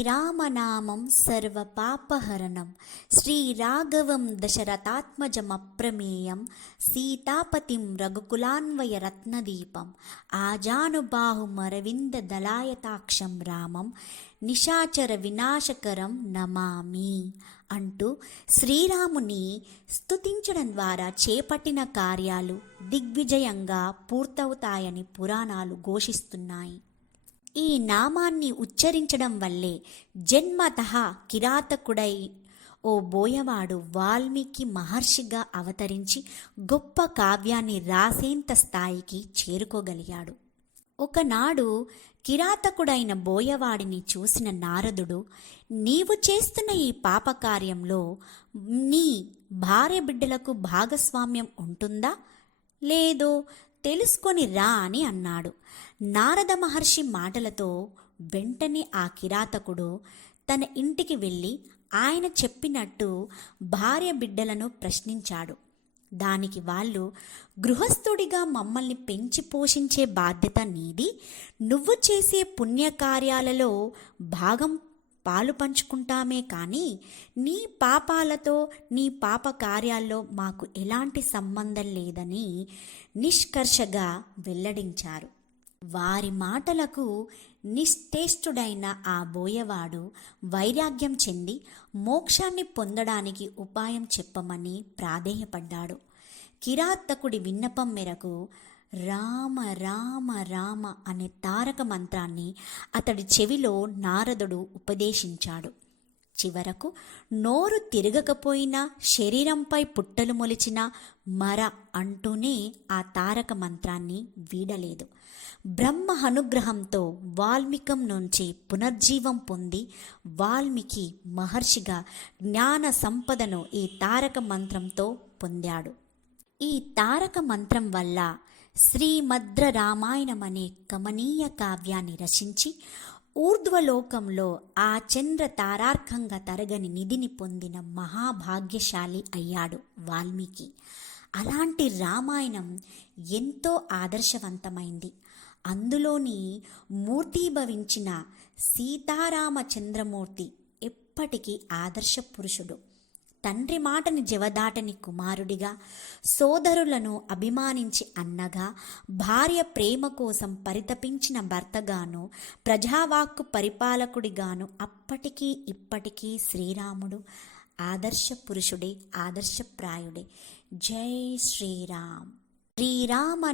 శ్రీరామనామం సర్వపాపహరణం శ్రీరాఘవం దశరథాత్మజమప్రమేయం సీతాపతిం రఘుకులాన్వయ రత్నదీపం ఆజానుబాహుమరవింద దళాయతాక్షం రామం నిశాచర వినాశకరం నమామి అంటూ శ్రీరాముని స్తుతించడం ద్వారా చేపట్టిన కార్యాలు దిగ్విజయంగా పూర్తవుతాయని పురాణాలు ఘోషిస్తున్నాయి. ఈ నామాన్ని ఉచ్చరించడం వల్లే జన్మతః కిరాతకుడై ఓ బోయవాడు వాల్మీకి మహర్షిగా అవతరించి గొప్ప కావ్యాన్ని రాసేంత స్థాయికి చేరుకోగలిగాడు. ఒకనాడు కిరాతకుడైన బోయవాడిని చూసిన నారదుడు, నీవు చేస్తున్న ఈ పాపకార్యంలో నీ భార్య బిడ్డలకు భాగస్వామ్యం ఉంటుందా లేదో తెలుసుకొని రా అని అన్నాడు. నారద మహర్షి మాటలతో వెంటనే ఆ కిరాతకుడు తన ఇంటికి వెళ్ళి ఆయన చెప్పినట్టు భార్య బిడ్డలను ప్రశ్నించాడు. దానికి వాళ్ళు, గృహస్థుడిగా మమ్మల్ని పెంచి పోషించే బాధ్యత నీది, నువ్వు చేసే పుణ్యకార్యాలలో భాగం పాలు పంచుకుంటామే కానీ నీ పాపాలతో నీ పాప కార్యాల్లో మాకు ఎలాంటి సంబంధం లేదని నిష్కర్షగా వెల్లడించారు. వారి మాటలకు నిశ్చేష్టుడైన ఆ బోయవాడు వైరాగ్యం చెంది మోక్షాన్ని పొందడానికి ఉపాయం చెప్పమని ప్రాధేయపడ్డాడు. కిరాతకుడి విన్నపం మేరకు రామ రామ రామ అనే తారక మంత్రాన్ని అతడి చెవిలో నారదుడు ఉపదేశించాడు. చివరకు నోరు తిరగకపోయినా శరీరంపై పుట్టలు మొలిచిన మర అంటూనే ఆ తారక మంత్రాన్ని వీడలేదు. బ్రహ్మ అనుగ్రహంతో వాల్మీకం నుంచి పునర్జీవం పొంది వాల్మీకి మహర్షిగా జ్ఞాన సంపదను ఈ తారక మంత్రంతో పొందాడు. ఈ తారక మంత్రం వల్ల శ్రీమద్ర రామాయణం అనే కమనీయ కావ్యాన్ని రచించి ఊర్ధ్వలోకంలో ఆ చంద్ర తారార్కంగా తరగని నిధిని పొందిన మహాభాగ్యశాలి అయ్యాడు వాల్మీకి. అలాంటి రామాయణం ఎంతో ఆదర్శవంతమైంది. అందులోని మూర్తీభవించిన సీతారామచంద్రమూర్తి ఎప్పటికీ ఆదర్శ పురుషుడు. తండ్రి మాటని జవదాటని కుమారుడిగా, సోదరులను అభిమానించి అన్నగా, భార్య ప్రేమ కోసం పరితపించిన భర్తగాను, ప్రజావాక్కు పరిపాలకుడిగాను అప్పటికీ ఇప్పటికీ శ్రీరాముడు ఆదర్శ పురుషుడే, ఆదర్శప్రాయుడే. జై శ్రీరామ్. శ్రీరామ